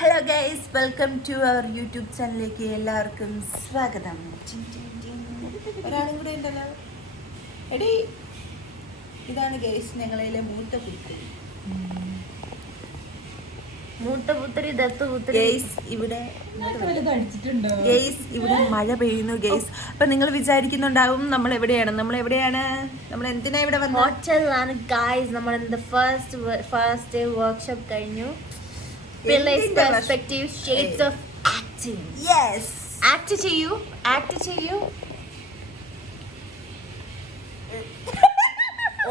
Hello guys, welcome to our YouTube ചാനലിലേക്ക് എല്ലാവർക്കും സ്വാഗതം. ഒരാളും കൂടെ ഉണ്ടല്ലോ. എടി, ഇതാണ് ഗൈസ് ഞങ്ങളിലെ മൂത്ത പുത്രി. ഗൈസ് ഇവിടെ മഴ പെയ്യുന്നു ഗൈസ്. അപ്പൊ നിങ്ങൾ വിചാരിക്കുന്നുണ്ടാവും നമ്മൾ എവിടെയാണ്, നമ്മൾ എന്തിനാ ഇവിടെ വന്നത്? ഹോട്ടലിലാണ് ഗൈസ്. നമ്മൾ ഫസ്റ്റ് വർക്ക്ഷോപ്പ് കഴിഞ്ഞു. Pillars, perspectives, shades of acting. Yes. Act ചെയ്യൂ.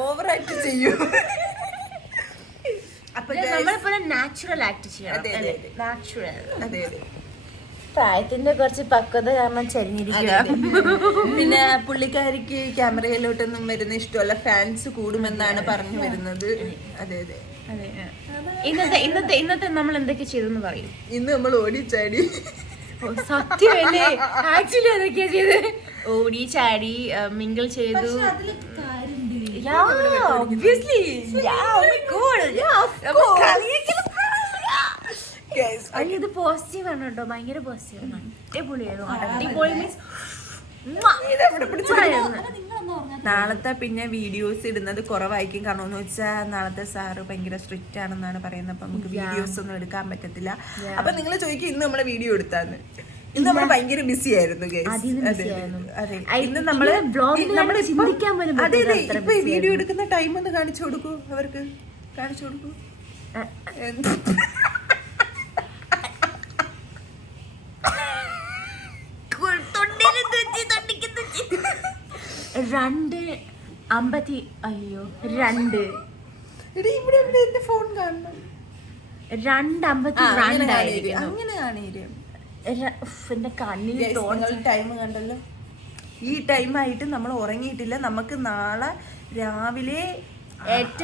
ഓവർ ആക്ട് ചെയ്യൂ. അപ്പൊ നമ്മളിപ്പോൾ നാച്ചുറൽ ആക്ട് ചെയ്യണം. നാച്ചുറൽ. അതെ. പ്രായത്തിന്റെ കുറച്ച് പക്വത കാരണം ചരിഞ്ഞിരിക്കുക. പിന്നെ പുള്ളിക്കാരിക്ക് ക്യാമറയിലോട്ടൊന്നും വരുന്ന ഇഷ്ടമല്ല, ഫാൻസ് കൂടുമെന്നാണ് പറഞ്ഞു വരുന്നത്. അതെ. ഇന്നത്തെ നമ്മൾ എന്തൊക്കെ ചെയ്തെന്ന് പറയും. ഇന്ന് നമ്മൾ ഓടിച്ചാടി. സത്യമല്ലേ? ആക്ച്വലി അതൊക്കെയാ ചെയ്ത്. ഓടി ചാടി മിങ്കിൾ ചെയ്തു. ഇത് പോസിറ്റീവ് ആണ് കേട്ടോ, ഭയങ്കര പോസിറ്റീവ് ആണ്. അടിപൊളിയായിരുന്നു. അടിപൊളി മീൻസ് നാളത്തെ പിന്നെ വീഡിയോസ് ഇടുന്നത് കുറവായിരിക്കും. കാരണം എന്ന് വെച്ചാൽ നാളത്തെ സാറ് ഭയങ്കര സ്ട്രിക്റ്റ് ആണെന്നാണ് പറയുന്നത്. അപ്പൊ നമുക്ക് വീഡിയോസ് ഒന്നും എടുക്കാൻ പറ്റത്തില്ല. അപ്പൊ നിങ്ങൾ ചോദിക്കും ഇന്ന് നമ്മളെ വീഡിയോ എടുത്താന്ന്. ഇന്ന് നമ്മൾ ഭയങ്കര ബിസി ആയിരുന്നു. ഇന്ന് നമ്മള് അതെ ഇപ്പൊ വീഡിയോ എടുക്കുന്ന ടൈം ഒന്ന് കാണിച്ചു കൊടുക്കൂ, അവർക്ക് കാണിച്ചു കൊടുക്കൂ. എന്റെ കണ്ണിൽ ടൈം കണ്ടല്ലോ. ഈ ടൈമായിട്ട് നമ്മൾ ഉറങ്ങിയിട്ടില്ല. നമുക്ക് നാളെ രാവിലെ 8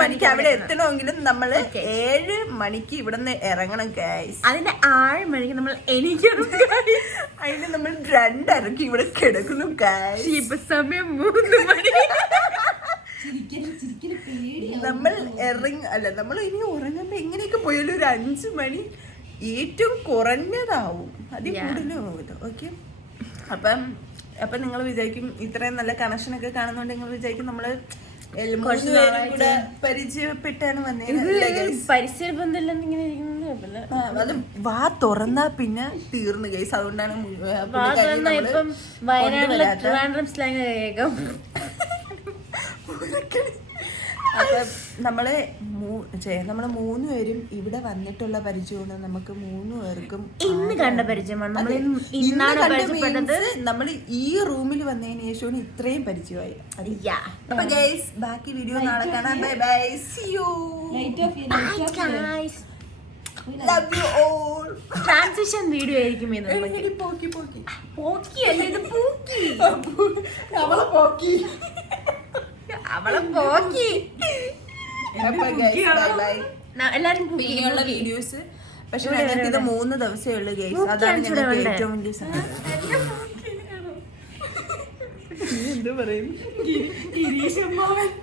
മണിക്ക് അവിടെ എത്തണമെങ്കിലും നമ്മൾ 7 മണിക്ക് ഇവിടെ നിന്ന് ഇറങ്ങണം ഗൈസ്. അതിന്റെ 6 മണിക്ക് നമ്മൾ എണീക്കണം. അതിന് നമ്മൾ 2:30 ഇവിടെ കിടക്കുന്നു ഗൈസ്. ഇപ്പൊ സമയം 3 മണി. നമ്മൾ ഇനി ഉറങ്ങുമ്പോ എങ്ങനെയൊക്കെ പോയാലും ഒരു 5 മണി ഏറ്റവും കുറഞ്ഞതാവും, അതിൽ കൂടുതലും. ഓക്കെ, അപ്പം നിങ്ങൾ വിചാരിക്കും ഇത്രയും നല്ല കണക്ഷനൊക്കെ കാണുന്നോണ്ട് നിങ്ങൾ വിചാരിക്കും നമ്മള് കൂടെ പരിചയപ്പെട്ടാണ് വന്നത്. പരിസര ബന്ധം അത് വാ തുറന്നാ പിന്നെ തീർന്നു ഗൈസ്. അതുകൊണ്ടാണ് വയനാട്ടിലെ ട്രിവാൻഡ്രം സ്ലാങ് കേൾക്കാം. അപ്പൊ നമ്മള് 3 പേരും ഇവിടെ വന്നിട്ടുള്ള പരിചയമാണ്. നമുക്ക് 3 പേർക്കും ഇന്ന് കണ്ട പരിചയമാണ്. നമ്മൾ ഈ റൂമിൽ വന്നതിന് ശേഷമാണ് ഇത്രയും പരിചയമായി. അപ്പൊ ഗൈസ്, ബാക്കി വീഡിയോ നാളെ കാണാം. Bye bye, see you. Love you all. Transition video ആയിരിക്കും. അവളെ പോക്കി എല്ലാരും ഇനിയുള്ള വീഡിയോസ്. പക്ഷെ ഞങ്ങൾക്ക് ഇത് 3 ദിവസമേ ഉള്ളൂ ഗൈസ്. അതാണ് ഞങ്ങൾക്ക് ഏറ്റവും വലിയ സാധനം. എന്ത് പറയും?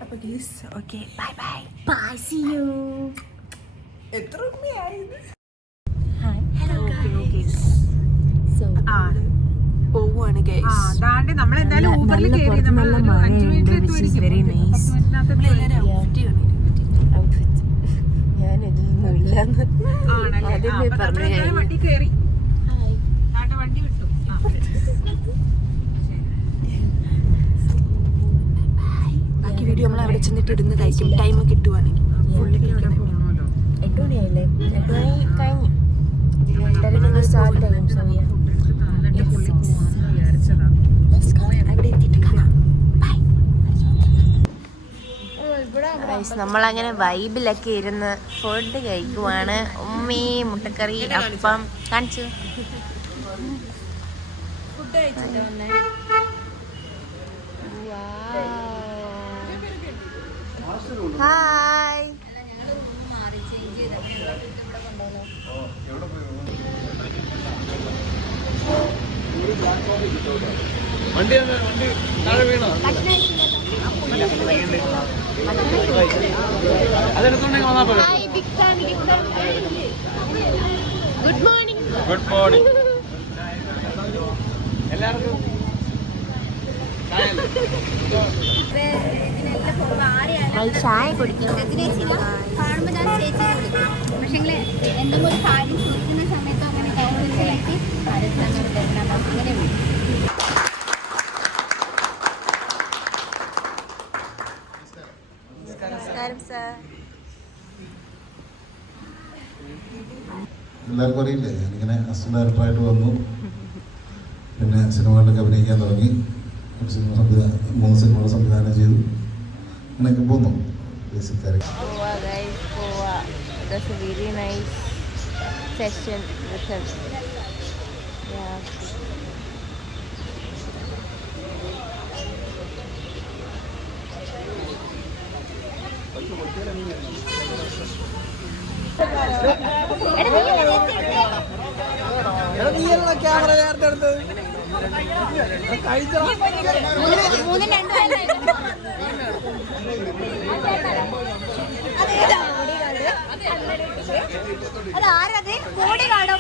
അപ്പൊ guys, okay, bye bye. Bye, see you. എത്ര രൂപയായത്? പോവാണ് ഗൈസ്. നമ്മളെന്തായാലും ഊബറിൽ കയറി. നമ്മൾ 5 മിനിറ്റിൽ എത്തുമായിരിക്കും. വണ്ടി കയറി വണ്ടി വിട്ടു. ബാക്കി വീഡിയോ നമ്മൾ അവിടെ ചെന്നിട്ട് ഇടുന്നതായിരിക്കും, ടൈം കിട്ടുവാണെങ്കിൽ. 8 മണിയായില്ലേ? 8 മണി കഴിഞ്ഞു. 8:30 സ്റ്റാർട്ട് ചെയ്യും. നമ്മളങ്ങനെ വൈബിലൊക്കെ ഇരുന്ന് ഫുഡ് കഴിക്കുവാണ്. ഉമ്മി മുട്ടക്കറി, അപ്പം കാണിച്ചു. ഫുഡ് കഴിച്ചിട്ടോ? ഹായ്. വണ്ടി താഴെ വീണോ? അതെടുത്തോണ്ടെങ്കിൽ വന്നാ പോലെ. Good morning. ഗുഡ് മോർണിംഗ് എല്ലാവർക്കും. ചായ കുടിക്കും. കാണുമ്പോൾ ഞാൻ ചേച്ചിയെ വിളിക്കും. പക്ഷേ എന്തെങ്കിലും ഒരു കാര്യം ചോദിക്കുന്ന സമയത്ത് അങ്ങനെ ഗവൺമെൻറ്റിലേക്ക് അങ്ങനെ വിളിക്കും. എല്ലാവർക്കും അറിയില്ലേ, ഞാനിങ്ങനെ അസിസ്റ്റന്റ് ഡയറക്ടറായിട്ട് വന്നു. പിന്നെ സിനിമകളിലൊക്കെ അഭിനയിക്കാൻ തുടങ്ങി. 3 സിനിമകൾ സംവിധാനം ചെയ്തു. അങ്ങനെയൊക്കെ പോന്നു ബേസിക് കാര്യം. ക്യാമറ നേരത്തെ എടുത്തത് അതാരത് കോടി കാണോ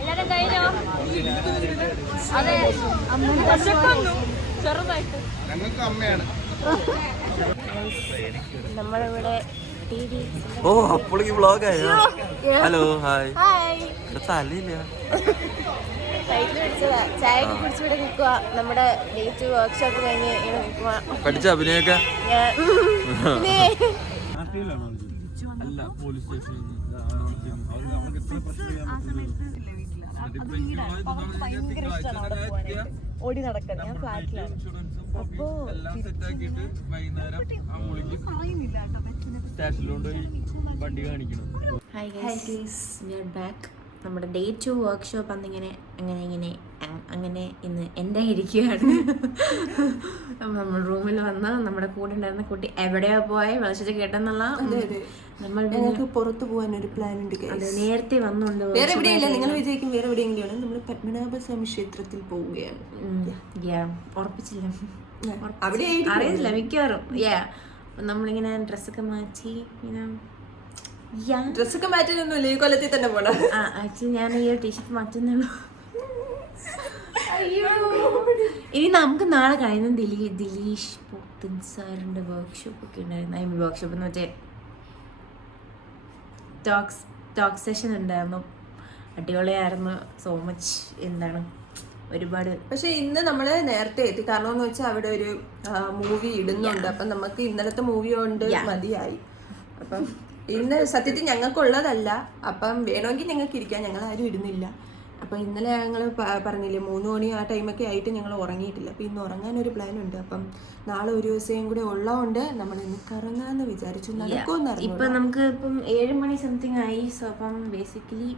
എല്ലാരും കഴിഞ്ഞോ? അതെ ചെറുതായിട്ട് ഞങ്ങൾക്ക് അമ്മയാണ്. നമ്മളിവിടെ ഓ അപ്പോഴേക്ക് വ്ളോഗായ. Hello hi. തലയില്ല സൈക്കിൾ പിടിച്ചതാ. ചായയൊക്കെ കുടിച്ചിവിടെ നിൽക്കുക. നമ്മുടെ ഡേറ്റ് വർക്ക്ഷോപ്പ് കഴിഞ്ഞ് ഇവിടെ നിൽക്കുക. പഠിച്ച അഭിനയൊക്കെ അല്ല പോലീസ് സ്റ്റേഷനിൽ ഓടി നടക്കാൻ ഞാൻ ഫ്ലാറ്റിലാണ്. അപ്പോ സെറ്റാക്കിയിട്ട് വൈകുന്നേരം സ്റ്റേഷനിലോട്ട് പോയി വണ്ടി കാണിക്കണം. Hi guys, we are back. നമ്മുടെ ഡേ 2 വർക്ക്ഷോപ്പ് അന്നിങ്ങനെ അങ്ങനെ ഇന്ന് എൻ്റെ ഇരിക്കുകയാണ്. നമ്മൾ റൂമിൽ വന്ന് നമ്മുടെ കൂടെ ഉണ്ടായിരുന്ന കുട്ടി എവിടെയാ പോയി വിളിച്ചിട്ട് കേട്ടെന്നുള്ള നമ്മൾ പുറത്തു പോകാൻ ഒരു പ്ലാൻ ഉണ്ട്. നേരത്തെ വന്നുകൊണ്ട് വേറെ എവിടെയല്ല, നിങ്ങൾ വിജയിക്കും വേറെ എവിടെയെങ്കിലാണ്. നമ്മൾ പത്മനാഭസ്വാമി ക്ഷേത്രത്തിൽ പോവുകയാണ്. ഉറപ്പിച്ചില്ല, അവിടെ അറിയില്ല മിക്കവാറും. നമ്മളിങ്ങനെ ഡ്രസ്സൊക്കെ മാറ്റി ഇങ്ങനെ ഡ്രസ്സൊക്കെ മാറ്റാനൊന്നുമില്ല, ഈ കൊല്ലത്തിൽ തന്നെ പോണം. ആക്ച്വലി ഞാൻ ഈ ഒരു ടീഷർട്ട് മാറ്റുന്നുള്ളൂ. ഇനി നമുക്ക് നാളെ കഴിയുന്ന ദിലീഷ് പോത്തൻ സാറിന്റെ വർക്ക്ഷോപ്പ് ഒക്കെ ഉണ്ടായിരുന്നു. വർക്ക്ഷോപ്പ് എന്ന് വെച്ചാൽ ടോക്ക് സെഷൻ ഉണ്ടായിരുന്നു. അടിപൊളിയായിരുന്നു. സോ മച്ച് എന്താണ് ഒരുപാട്. പക്ഷെ ഇന്ന് നമ്മള് നേരത്തെ എത്തി. കാരണം എന്ന് വെച്ചാൽ അവിടെ ഒരു മൂവി ഇടുന്നുണ്ട്. അപ്പം നമുക്ക് ഇന്നലത്തെ മൂവി കൊണ്ട് മതിയായി. അപ്പം ഇന്ന് സത്യത്തിൽ ഞങ്ങൾക്കുള്ളതല്ല. അപ്പം വേണമെങ്കിൽ ഞങ്ങൾക്ക് ഇരിക്കാം, ഞങ്ങൾ ആരും ഇടുന്നില്ല. അപ്പം ഇന്നലെ ഞങ്ങൾ പറഞ്ഞില്ലേ 3 മണി ആ ടൈമൊക്കെ ആയിട്ട് ഞങ്ങൾ ഉറങ്ങിയിട്ടില്ല. അപ്പം ഇന്ന് ഉറങ്ങാനൊരു പ്ലാൻ ഉണ്ട്. അപ്പം നാളെ ഒരു ദിവസം കൂടെ ഉള്ളതുകൊണ്ട് നമ്മൾ ഇന്ന് കറങ്ങാന്ന് വിചാരിച്ചു. നടക്കുമെന്ന് ഇപ്പം നമുക്ക് ഇപ്പം 7 മണി സംതിങ് ആയി. സോ അപ്പം ബേസിക്കലി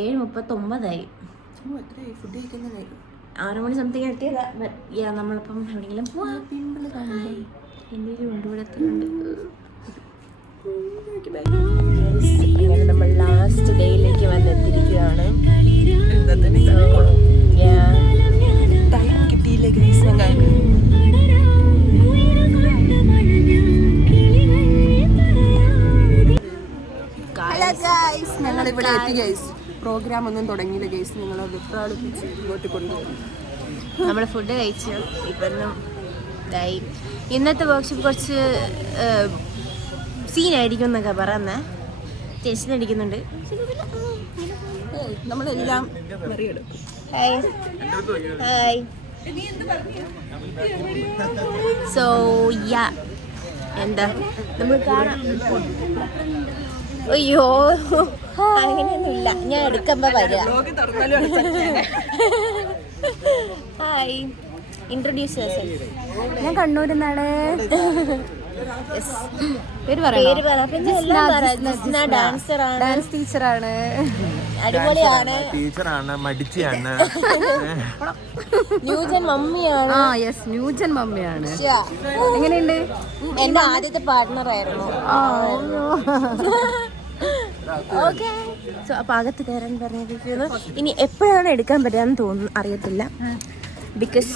7:39 ഫുഡ് കഴിക്കുന്നതായി 6 മണി സംതിങ് എത്തിയതാ. നമ്മളിപ്പം എവിടെയെങ്കിലും പോവാം. പിമ്പിള് കാണാൻ എൻ്റെ ഒരു കൊണ്ടുവിടത്തുണ്ട്. നമ്മൾ ലാസ്റ്റ് ഡേയിലേക്ക് വന്നെത്തിയിരിക്കുകയാണ്. ടൈം കിട്ടിയില്ല ഗൈസ്. ഹലോ ഗൈസ്, ഞങ്ങൾ ഇവിടെ എത്തി ഗൈസ്. പ്രോഗ്രാം ഒന്നും തുടങ്ങിയില്ല ഗൈസ്. ഞങ്ങൾ വെപ്രാളിപ്പിച്ച് ഇങ്ങോട്ട് കൊണ്ടുപോകും. നമ്മൾ ഫുഡ് കഴിച്ചു. ഇപ്പം ഇന്നത്തെ വർക്ക്ഷോപ്പ് കുറച്ച് സീനായിരിക്കും എന്നൊക്കെ പറയുന്നേ. ടെൻഷൻ അടിക്കുന്നുണ്ട്. നമ്മളെല്ലാം മറികടക്കും. Hi hi. സോ എന്താ നമുക്ക് കാണാം. അയ്യോ അങ്ങനെയൊന്നുമില്ല, ഞാൻ എടുക്കുമ്പോ വരാം. Hi, introduce yourself. ഞാൻ കണ്ണൂരിൽ നിന്നാണ്. ഡാൻസ് ടീച്ചറാണ്. അടിപൊളിയാണ്. ടീച്ചറാണ്, മടിച്ചിയാണ്. ന്യൂജൻ മമ്മിയാണ്. ന്യൂജൻ മമ്മിയാണ്. എങ്ങനെയുണ്ട്? എന്റെ ആദ്യത്തെ പാർട്ട്ണർ ആയിരുന്നു. ഓക്കെ. സോ അപ്പൊ അകത്ത് കയറാൻ പറഞ്ഞിരിക്കുന്നു. ഇനി എപ്പോഴാണ് എടുക്കാൻ പറ്റാന്ന് തോന്നുന്നു അറിയത്തില്ല. ബിക്കോസ്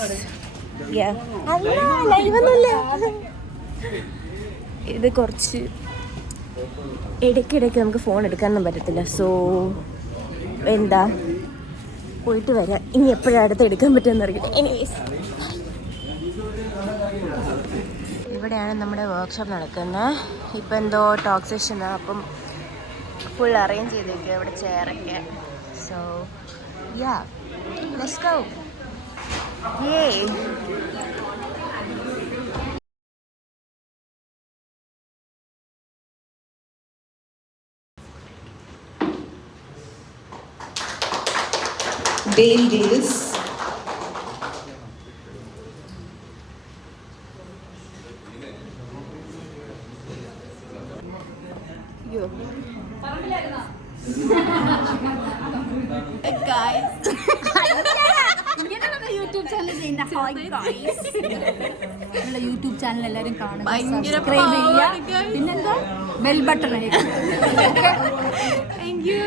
ഇത് കുറച്ച് ഇടയ്ക്കിടയ്ക്ക് നമുക്ക് ഫോൺ എടുക്കാനൊന്നും പറ്റത്തില്ല. സോ എന്താ പോയിട്ട് വരാം. ഇനി എപ്പോഴാണ് അടുത്ത് എടുക്കാൻ പറ്റുമെന്ന് അറിയില്ല. എനിവേസ്, ഇവിടെയാണ് നമ്മുടെ വർക്ക്ഷോപ്പ് നടക്കുന്നത്. ഇപ്പം എന്തോ ടോക്ക് സെഷനാണ്. അപ്പം ഫുൾ അറേഞ്ച് ചെയ്തേക്കുക ഇവിടെ ചെയറൊക്കെ. So yeah, let's go. Yeah, Dale Davis. YouTube channel ചെയ്യുന്ന യൂട്യൂബ് ചാനൽ എല്ലാവരും കാണുക, ഭയങ്കര സബ്സ്ക്രൈബ് ചെയ്യുക, പിന്നെന്താ bell button. Thank you.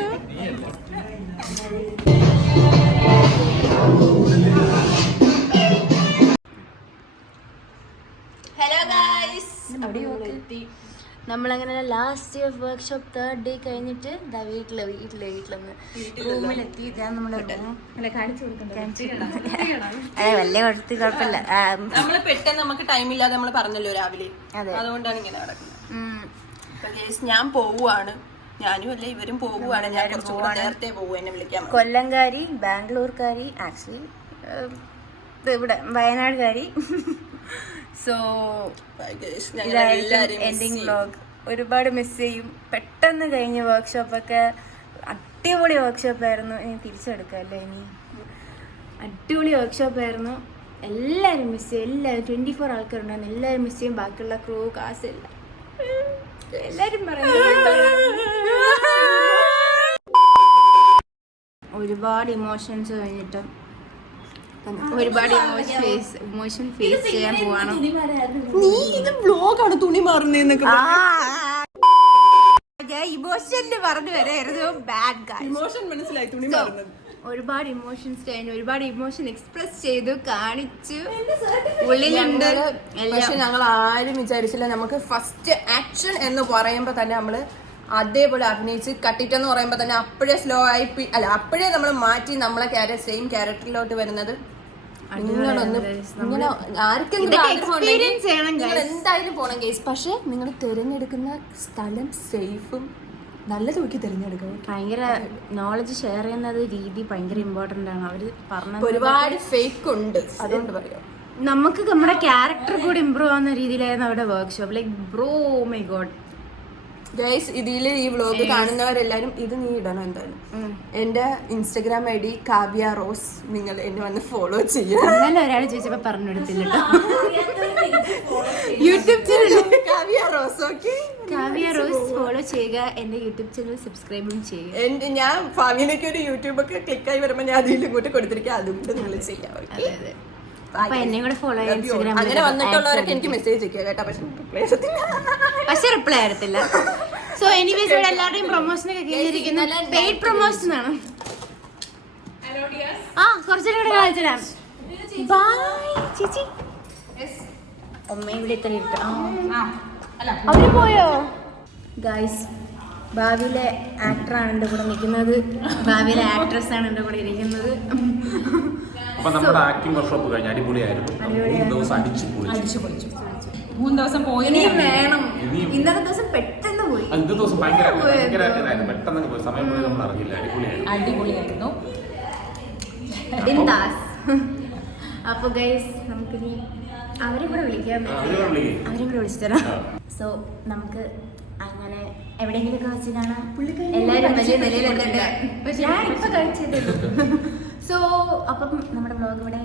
Hello guys, നമ്മളങ്ങനെ last year workshop 3rd day കഴിഞ്ഞിട്ട് വീട്ടിലൊന്ന് റൂമിലെത്തി. നമ്മുടെ വലിയ കുഴപ്പമില്ല. നമ്മള് പെട്ടെന്ന് നമുക്ക് ടൈമില്ലാതെ നമ്മൾ പറഞ്ഞല്ലോ രാവിലെ, അതുകൊണ്ടാണ് ഇങ്ങനെ നടക്കുന്നത്. ഞാൻ പോവുകയാണ്, ഞാനും അല്ല ഇവരും പോവുകയാണ്. ഞാൻ കുറച്ചുകൂടെ നേരത്തെ പോകും, എന്നെ വിളിക്കാം. കൊല്ലംകാരി, ബാംഗ്ലൂർക്കാരി, ആക്ച്വലി ഇവിടെ വയനാടുകാരി. സോ ഇതായിരിക്കും എൻഡിങ് വ്ലോഗ്. ഒരുപാട് മിസ് ചെയ്യും. പെട്ടെന്ന് കഴിഞ്ഞ വർക്ക്ഷോപ്പൊക്കെ അടിപൊളി വർക്ക്ഷോപ്പായിരുന്നു. ഇനി തിരിച്ചെടുക്കാം അല്ലേ? ഇനി അടിപൊളി വർക്ക്ഷോപ്പായിരുന്നു. എല്ലാവരും മിസ് ചെയ്യും. എല്ലാവരും 24 ആൾക്കാരുണ്ടായിരുന്നു. എല്ലാവരും മിസ് ചെയ്യും. ബാക്കിയുള്ള ക്രൂ, കാസ് എല്ലാം എല്ലാവരും ഒരുപാട് ഇമോഷൻസ് കഴിഞ്ഞിട്ട് ഒരുപാട് ഇമോഷൻ ഫേസ് ചെയ്യാൻ പോവാണ്. നീ ഇത് വ്ലോഗാണ് തുണി മാറുന്നേന്നൊക്കെ ഇമോഷന് പറഞ്ഞു വരായിരുന്നു. ബാഡ് ഗായ്, ഇമോഷൻ മനസ്സിലായി, തുണി മാറുന്നത്. ഒരുപാട് ഇമോഷൻസ് കഴിഞ്ഞു, ഒരുപാട് ഇമോഷൻ എക്സ്പ്രസ് ചെയ്തു, കാണിച്ചു, ഉള്ളിലുണ്ട്. പക്ഷെ ഞങ്ങൾ ആരും വിചാരിച്ചില്ല നമുക്ക് ഫസ്റ്റ് ആക്ഷൻ എന്ന് പറയുമ്പോ തന്നെ നമ്മള് അതേപോലെ അഭിനയിച്ച് കട്ടിട്ടെന്ന് പറയുമ്പോ തന്നെ അപ്പോഴേ സ്ലോ ആയി, അല്ല അപ്പോഴേ നമ്മൾ മാറ്റി നമ്മളെ സെയിം ക്യാരക്ടറിലോട്ട് വരുന്നത്. നിങ്ങളൊന്ന് ഇങ്ങനെ ആർക്കെങ്കിലും എന്തായാലും പോണം കേസ്. പക്ഷെ നിങ്ങൾ തിരഞ്ഞെടുക്കുന്ന സ്ഥലം സേഫും നല്ല നോക്കി തിരഞ്ഞെടുക്കണം. ഭയങ്കര നോളജ് ഷെയർ ചെയ്യുന്നത് രീതി ഭയങ്കര ഇമ്പോർട്ടന്റ് ആണ്. അവര് പറഞ്ഞ ഒരുപാട് ഫേക്ക് ഉണ്ട്, അതുകൊണ്ട് പറയാം. നമുക്ക് നമ്മുടെ ക്യാരക്ടർ കൂടി ഇമ്പ്രൂവ് ആവുന്ന രീതിയിലായിരുന്നു അവരുടെ workshop. Like bro, my God guys, ഇതില് ഈ വ്ലോഗ് കാണുന്നവരെല്ലാരും ഇത് നീ ഇടണം എന്തായാലും. എന്റെ ഇൻസ്റ്റഗ്രാം ID കാവ്യ റോസ്. നിങ്ങൾ എന്നെ വന്ന് ഫോളോ ചെയ്യാം. എന്നാലും ഒരാൾ ചോദിച്ചപ്പോ പറഞ്ഞു കൊടുത്തില്ല. YouTube channel Kavya rose. Okay, Kavya rose follow ചെയ്യുക. എന്റെ യൂട്യൂബ് ചാനൽ സബ്സ്ക്രൈബും ചെയ്യുക. ഞാൻ ഭാവിയിലേക്ക് ഒരു യൂട്യൂബ് ഒക്കെ ക്ലിക്കായി വരുമ്പോ ഞാൻ അതിൽ ഇങ്ങോട്ട് കൊടുത്തിരിക്കുക. അതുകൊണ്ട് നിങ്ങൾ ചെയ്യാം. അപ്പൊ എന്നെ കൂടെ ഫോളോ ചെയ്യാൻ ഇൻസ്റ്റാഗ്രാമിൽ അങ്ങനെ വന്നിട്ടുള്ളവരൊക്കെ എനിക്ക് മെസ്സേജ് അയക്കുക കേട്ടോ. പക്ഷെ റിപ്ലൈ ആയിരത്തില്ല. സോ എനിവേസ് ഇവിടെ എല്ലാവരുടെയും പ്രൊമോഷൻ ഒക്കെ കഴിഞ്ഞിരിക്കുന്ന പെയ്ഡ് പ്രൊമോഷൻ ആണ്. കുറച്ചുകൂടെ കൂടെ കാണിച്ചുതരാം. ബൈ ചേച്ചി. അമ്മ ഇവിടെ ഇത്ര ഇട്ടു. അവര് പോയോ? ഗൈസ്, ഭാവിയിലെ ആക്ടറാണ് എൻ്റെ കൂടെ നിൽക്കുന്നത്. ഭാവിയിലെ ആക്ട്രസ് ആണ് എൻ്റെ കൂടെ ഇരിക്കുന്നത്. അപ്പൊ നമ്മുടെ ആക്ടിംഗ് വർക്ക്ഷോപ്പ് കഴിഞ്ഞ അടിപൊളിയായിരുന്നു. 3 ദിവസം അടിച്ചു പൊളിച്ചു. 3 ദിവസം പോയി വേണം. ഇന്നത്തെ ദിവസം പെട്ടെന്ന് പോയി. ഇന്നത്തെ ദിവസം ഭയങ്കര ഇതായിരുന്നു. പെട്ടെന്ന് പോയി, സമയം പോയി നമ്മൾ അറിഞ്ഞില്ല. അടിപൊളിയായിരുന്നു. അപ്പൊ ഗൈസ്, നമുക്കിനി അവരെ കൂടെ വിളിക്കാം. അവരെ കൂടെ വിളിച്ചു തരാം. സോ നമുക്ക് അങ്ങനെ എവിടെയെങ്കിലൊക്കെ വെച്ച് കാണാം. എല്ലാവരും വലിയ നിലയിലെത്തട്ടെ. ഞാൻ ഇപ്പൊ കഴിച്ചതേ. സോ അപ്പം നമ്മുടെ വ്ലോഗ് ഇവിടെ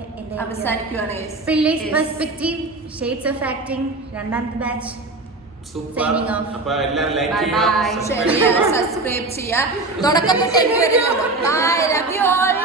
അവസാനിക്കുകയാണ്. പിള്ളേഴ്സ് പെർസ്പെക്റ്റീവ്, ഷെയ്ഡ്സ് ഓഫ് ആക്ടിംഗ് 2ാമത്തെ ബാച്ച് സൈനിങ് ഓഫ്. അപ്പൊ എല്ലാവരും ലൈക്ക് ചെയ്യുക, സബ്സ്ക്രൈബ് ചെയ്യുക. തുടക്കം തൊട്ട് ബൈ, ലവ് യു ഓൾ.